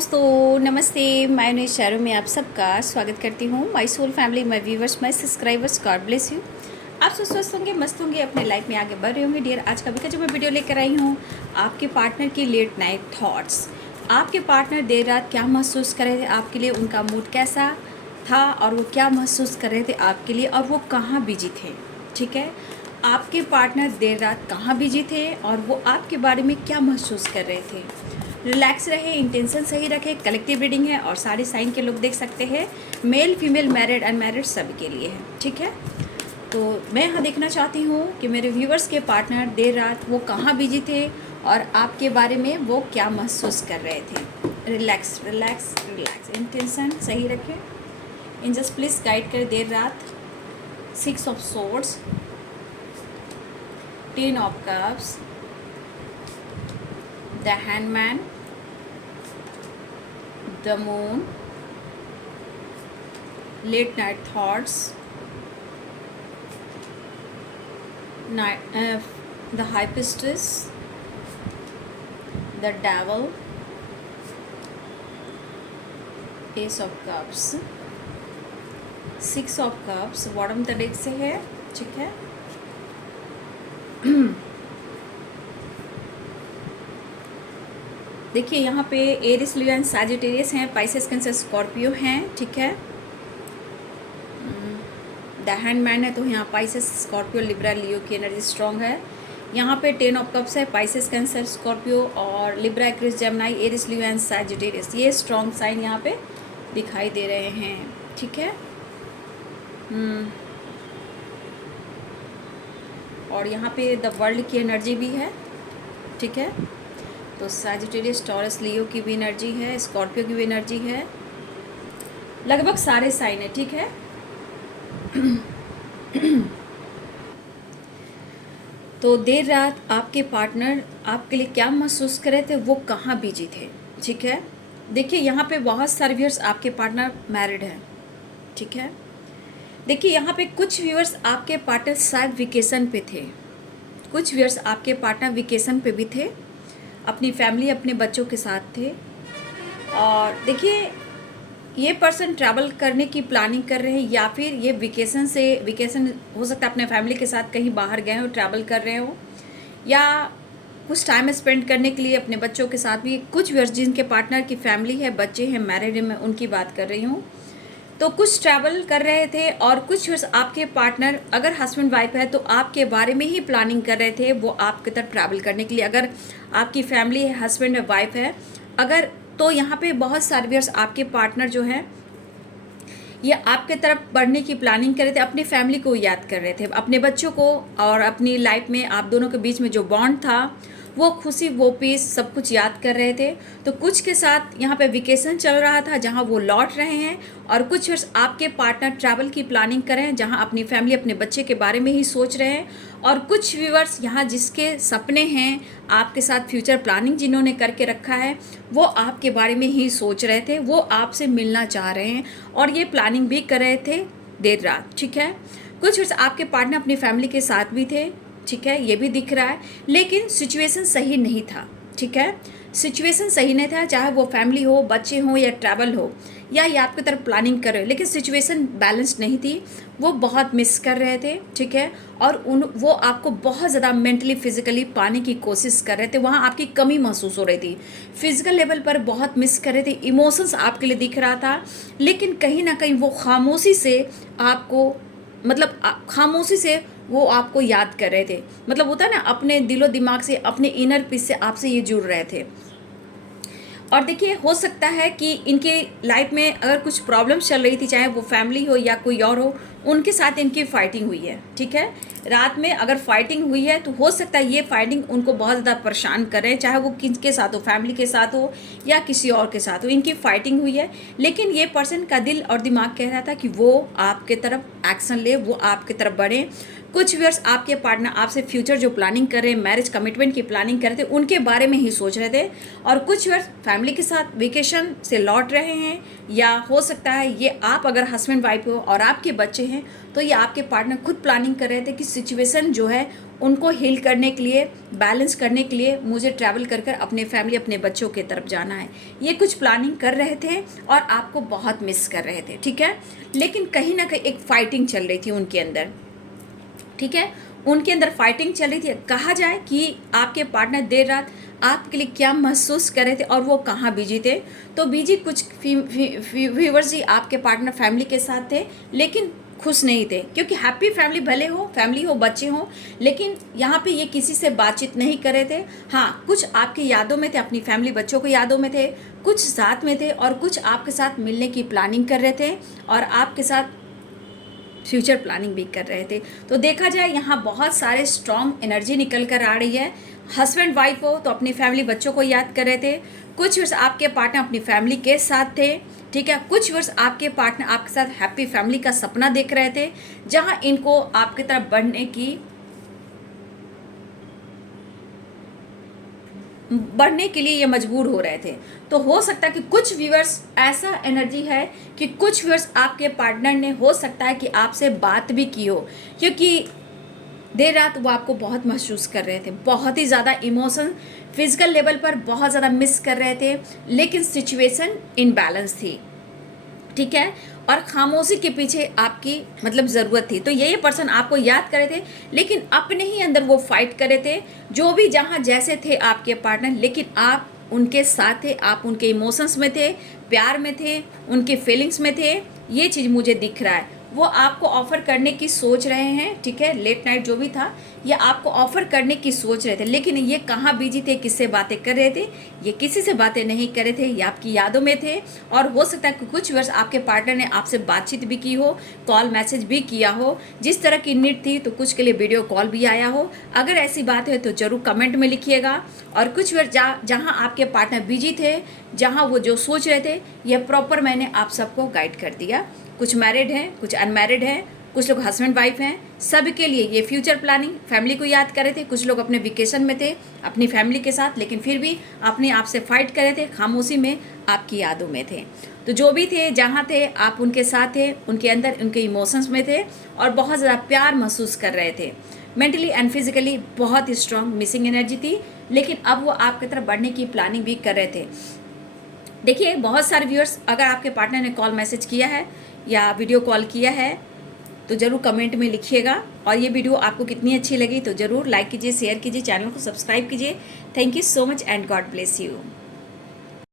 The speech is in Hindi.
दोस्तों नमस्ते, मैं नुई शहरों में आप सबका स्वागत करती हूँ। My soul family, my viewers, my subscribers, God bless you. आप सब स्वस्थ होंगे, मस्त होंगे, अपने लाइफ में आगे बढ़ रहे होंगे। डियर, आज का भी जो मैं वीडियो लेकर आई हूँ, आपके पार्टनर की लेट नाइट थॉट्स। आपके पार्टनर देर रात क्या महसूस कर रहे थे आपके लिए, उनका मूड कैसा था और वो क्या महसूस कर रहे थे आपके लिए, और वो कहाँ बिजी थे। ठीक है, आपके पार्टनर देर रात कहाँ बिजी थे और वो आपके बारे में क्या महसूस कर रहे थे। रिलैक्स रहे, इंटेंशन सही रखे। कलेक्टिव रीडिंग है और सारे साइन के लोग देख सकते हैं, मेल फीमेल मैरिड अनमैरिड सभी के लिए है। ठीक है, तो मैं यहाँ देखना चाहती हूँ कि मेरे व्यूवर्स के पार्टनर देर रात वो कहाँ बिजी थे और आपके बारे में वो क्या महसूस कर रहे थे। रिलैक्स रिलैक्स रिलैक्स, इंटेंशन सही रखें। एंजल्स प्लीज़ गाइड करें देर रात। 6 of swords, 10 of cups, the hangman, the moon, late night thoughts, the high priestess, the devil, ace of cups, 6 of cups, bottom the deck से है। ठीक है, देखिए यहाँ पे एरिस, लियो एंड सैजिटेरियस हैं, पाइसेस, कैंसर, स्कॉर्पियो हैं। ठीक है, द हैंडमैन है तो यहाँ पाइसेस, स्कॉर्पियो, लिब्रा, लियो की एनर्जी स्ट्रॉन्ग है। यहाँ पे 10 ऑफ कप्स है, पाइसेस, कैंसर, स्कॉर्पियो और लिब्रा, एक्विस, Gemini, Aries, Leo and Sagittarius, ये स्ट्रॉन्ग साइन यहाँ पे दिखाई दे रहे हैं। ठीक है, और यहाँ पे द वर्ल्ड की एनर्जी भी है। ठीक है, तो सैजिटेरियस, टॉरस, लियो की भी एनर्जी है, स्कॉर्पियो की भी एनर्जी है, लगभग सारे साइन है। ठीक है, तो देर रात आपके पार्टनर आपके लिए क्या महसूस कर रहे थे, वो कहाँ बिजी थे। ठीक है, देखिए यहाँ पे बहुत सारे व्यूअर्स आपके पार्टनर मैरिड हैं। ठीक है, देखिए यहाँ पे कुछ व्यूअर्स आपके पार्टनर शायद वेकेशन पे थे, कुछ व्यूअर्स आपके पार्टनर वेकेशन पे भी थे, अपनी फैमिली, अपने बच्चों के साथ थे। और देखिए ये पर्सन ट्रैवल करने की प्लानिंग कर रहे हैं, या फिर ये वेकेशन हो सकता है अपने फैमिली के साथ कहीं बाहर गए हो, ट्रैवल कर रहे हो, या कुछ टाइम स्पेंड करने के लिए अपने बच्चों के साथ भी। कुछ व्यूअर्स जिनके पार्टनर की फैमिली है, बच्चे हैं, मैरिड है, मैं उनकी बात कर रही हूँ, तो कुछ ट्रैवल कर रहे थे। और कुछ व्यूअर्स आपके पार्टनर अगर हस्बैंड वाइफ है तो आपके बारे में ही प्लानिंग कर रहे थे, वो आपकी तरफ ट्रैवल करने के लिए। अगर आपकी फैमिली है, हस्बैंड है, वाइफ है, अगर, तो यहाँ पे बहुत सारे व्यूअर्स आपके पार्टनर जो है ये आपके तरफ बढ़ने की प्लानिंग कर रहे थे, अपनी फैमिली को याद कर रहे थे, अपने बच्चों को, और अपनी लाइफ में आप दोनों के बीच में जो बॉन्ड था, वो खुशी, वो पीस, सब कुछ याद कर रहे थे। तो कुछ के साथ यहाँ पे वेकेशन चल रहा था जहाँ वो लौट रहे हैं, और कुछ वर्ष आपके पार्टनर ट्रैवल की प्लानिंग कर रहे हैं जहाँ अपनी फैमिली, अपने बच्चे के बारे में ही सोच रहे हैं। और कुछ व्यूअर्स यहाँ जिसके सपने हैं आपके साथ, फ्यूचर प्लानिंग जिन्होंने करके रखा है, वो आपके बारे में ही सोच रहे थे, वो आपसे मिलना चाह रहे हैं और ये प्लानिंग भी कर रहे थे देर रात। ठीक है, कुछ वर्ष आपके पार्टनर अपनी फैमिली के साथ भी थे। ठीक है, ये भी दिख रहा है, लेकिन सिचुएशन सही नहीं था। ठीक है, सिचुएशन सही नहीं था, चाहे वो फैमिली हो, बच्चे हों, या ट्रैवल हो, या ये आपकी तरफ प्लानिंग कर रहे हो, लेकिन सिचुएशन बैलेंस्ड नहीं थी, वो बहुत मिस कर रहे थे। ठीक है, और वो आपको बहुत ज़्यादा मेंटली, फिजिकली पाने की कोशिश कर रहे थे, वहाँ आपकी कमी महसूस हो रही थी, फिजिकल लेवल पर बहुत मिस कर रहे थे, इमोशंस आपके लिए दिख रहा था, लेकिन कहीं ना कहीं वो खामोशी से आपको, मतलब खामोशी से वो आपको याद कर रहे थे। मतलब होता है ना, अपने दिलो दिमाग से, अपने इनर पीस से आपसे ये जुड़ रहे थे। और देखिए हो सकता है कि इनके लाइफ में अगर कुछ प्रॉब्लम्स चल रही थी, चाहे वो फैमिली हो या कोई और हो, उनके साथ इनकी फाइटिंग हुई है। ठीक है, रात में अगर फाइटिंग हुई है तो हो सकता है ये फाइटिंग उनको बहुत ज़्यादा परेशान कर रहे हैं, चाहे वो किसके साथ हो, फैमिली के साथ हो या किसी और के साथ हो, इनकी फाइटिंग हुई है। लेकिन ये पर्सन का दिल और दिमाग कह रहा था कि वो आपके तरफ एक्शन ले, वो आपके तरफ बढ़े। कुछ व्यूअर्स आपके पार्टनर आपसे फ्यूचर जो प्लानिंग कर रहे हैं, मैरिज कमिटमेंट की प्लानिंग कर रहे थे, उनके बारे में ही सोच रहे थे। और कुछ व्यूअर्स फैमिली के साथ वेकेशन से लौट रहे हैं, या हो सकता है ये आप अगर हस्बैंड वाइफ हो और आपके बच्चे हैं तो ये आपके पार्टनर खुद प्लानिंग कर रहे थे कि सिचुएशन जो है उनको हील करने के लिए, बैलेंस करने के लिए मुझे ट्रैवल कर कर अपने फैमिली, अपने बच्चों की तरफ जाना है। ये कुछ प्लानिंग कर रहे थे और आपको बहुत मिस कर रहे थे, ठीक है। लेकिन कहीं ना कहीं एक फाइटिंग चल रही थी उनके अंदर, ठीक है। उनके अंदर फाइटिंग चल रही थी। कहा जाए कि आपके पार्टनर देर रात आपके लिए क्या महसूस कर रहे थे और वो कहाँ बिजी थे। तो बिजी कुछ व्यूअर्स जी आपके पार्टनर फैमिली के साथ थे, लेकिन खुश नहीं थे, क्योंकि हैप्पी फैमिली भले हो, फैमिली हो, बच्चे हों, लेकिन यहाँ पे ये किसी से बातचीत नहीं कर रहे थे। हाँ, कुछ आपकी यादों में थे, अपनी फैमिली बच्चों की यादों में थे, कुछ साथ में थे और कुछ आपके साथ मिलने की प्लानिंग कर रहे थे और आपके साथ फ्यूचर प्लानिंग भी कर रहे थे। तो देखा जाए यहाँ बहुत सारे स्ट्रॉन्ग एनर्जी निकल कर आ रही है। हस्बैंड वाइफ हो तो अपनी फैमिली बच्चों को याद कर रहे थे। कुछ वर्ष आपके पार्टनर अपनी फैमिली के साथ थे, ठीक है। कुछ वर्ष आपके पार्टनर आपके साथ हैप्पी फैमिली का सपना देख रहे थे, जहाँ इनको आपकी तरफ बढ़ने के लिए ये मजबूर हो रहे थे। तो हो सकता है कि कुछ व्यूअर्स ऐसा एनर्जी है कि कुछ व्यूअर्स आपके पार्टनर ने हो सकता है कि आपसे बात भी की हो, क्योंकि देर रात वो आपको बहुत महसूस कर रहे थे, बहुत ही ज़्यादा इमोशन फिजिकल लेवल पर बहुत ज़्यादा मिस कर रहे थे, लेकिन सिचुएशन इनबैलेंस थी, ठीक है। और खामोशी के पीछे आपकी मतलब ज़रूरत थी। तो ये पर्सन आपको याद करे थे, लेकिन अपने ही अंदर वो फाइट करे थे। जो भी जहाँ जैसे थे आपके पार्टनर, लेकिन आप उनके साथ थे, आप उनके इमोशंस में थे, प्यार में थे, उनके फीलिंग्स में थे। ये चीज़ मुझे दिख रहा है। वो आपको ऑफ़र करने की सोच रहे हैं, ठीक है। लेट नाइट जो भी था, ये आपको ऑफ़र करने की सोच रहे थे, लेकिन ये कहाँ बिजी थे, किससे बातें कर रहे थे? ये किसी से बातें नहीं कर रहे थे, ये आपकी यादों में थे। और हो सकता है कि कुछ वर्ष आपके पार्टनर ने आपसे बातचीत भी की हो, कॉल मैसेज भी किया हो। जिस तरह की नीड थी तो कुछ के लिए वीडियो कॉल भी आया हो। अगर ऐसी बात है तो ज़रूर कमेंट में लिखिएगा। और कुछ वर्ष जहाँ आपके पार्टनर बिजी थे, जहाँ वो जो सोच रहे थे, यह प्रॉपर मैंने आप सबको गाइड कर दिया। कुछ मैरिड हैं, कुछ अनमैरिड हैं, कुछ लोग हस्बैंड वाइफ हैं, सबके लिए ये फ्यूचर प्लानिंग फैमिली को याद कर रहे थे। कुछ लोग अपने वेकेशन में थे अपनी फैमिली के साथ, लेकिन फिर भी अपने आप से फाइट कर रहे थे, खामोशी में आपकी यादों में थे। तो जो भी थे, जहाँ थे, आप उनके साथ थे, उनके अंदर उनके इमोशंस में थे और बहुत ज़्यादा प्यार महसूस कर रहे थे। मेंटली एंड फिजिकली बहुत ही स्ट्रॉन्ग मिसिंग एनर्जी थी, लेकिन अब वो आपकी तरफ बढ़ने की प्लानिंग भी कर रहे थे। देखिए, बहुत सारे व्यूअर्स, अगर आपके पार्टनर ने कॉल मैसेज किया है या वीडियो कॉल किया है तो ज़रूर कमेंट में लिखिएगा। और ये वीडियो आपको कितनी अच्छी लगी तो ज़रूर लाइक कीजिए, शेयर कीजिए, चैनल को सब्सक्राइब कीजिए। Thank you so much and God bless you.